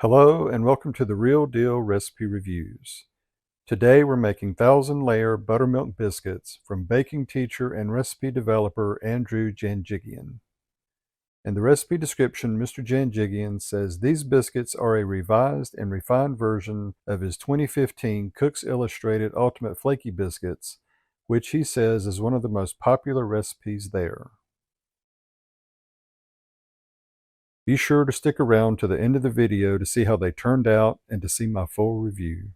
Hello and welcome to the Real Deal Recipe Reviews. Today we're making 1,000-layer buttermilk biscuits from baking teacher and recipe developer Andrew Janjigian. In the recipe description, Mr. Janjigian says these biscuits are a revised and refined version of his 2015 Cook's Illustrated Ultimate Flaky Biscuits, which he says is one of the most popular recipes there. Be sure to stick around to the end of the video to see how they turned out and to see my full review.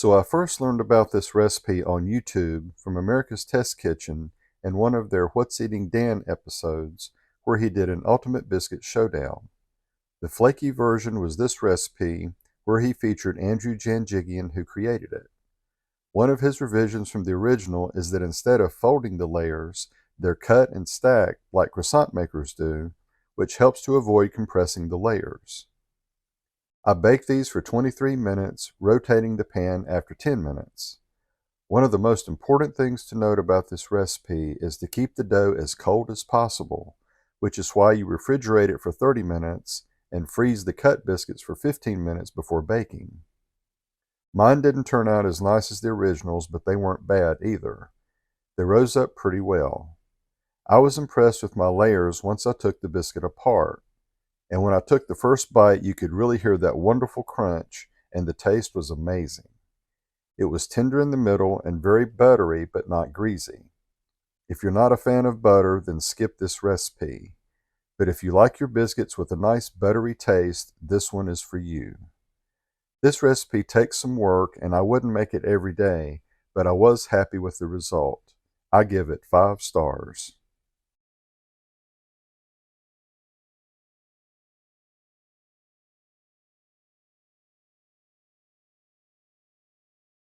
So I first learned about this recipe on YouTube from America's Test Kitchen and one of their What's Eating Dan episodes where he did an Ultimate Biscuit Showdown. The flaky version was this recipe where he featured Andrew Janjigian who created it. One of his revisions from the original is that instead of folding the layers, they're cut and stacked like croissant makers do, which helps to avoid compressing the layers. I bake these for 23 minutes, rotating the pan after 10 minutes. One of the most important things to note about this recipe is to keep the dough as cold as possible, which is why you refrigerate it for 30 minutes and freeze the cut biscuits for 15 minutes before baking. Mine didn't turn out as nice as the originals, but they weren't bad either. They rose up pretty well. I was impressed with my layers once I took the biscuit apart. And when I took the first bite, you could really hear that wonderful crunch, and the taste was amazing. It was tender in the middle and very buttery, but not greasy. If you're not a fan of butter, then skip this recipe. But if you like your biscuits with a nice buttery taste, this one is for you. This recipe takes some work, and I wouldn't make it every day, but I was happy with the result. I give it 5 stars.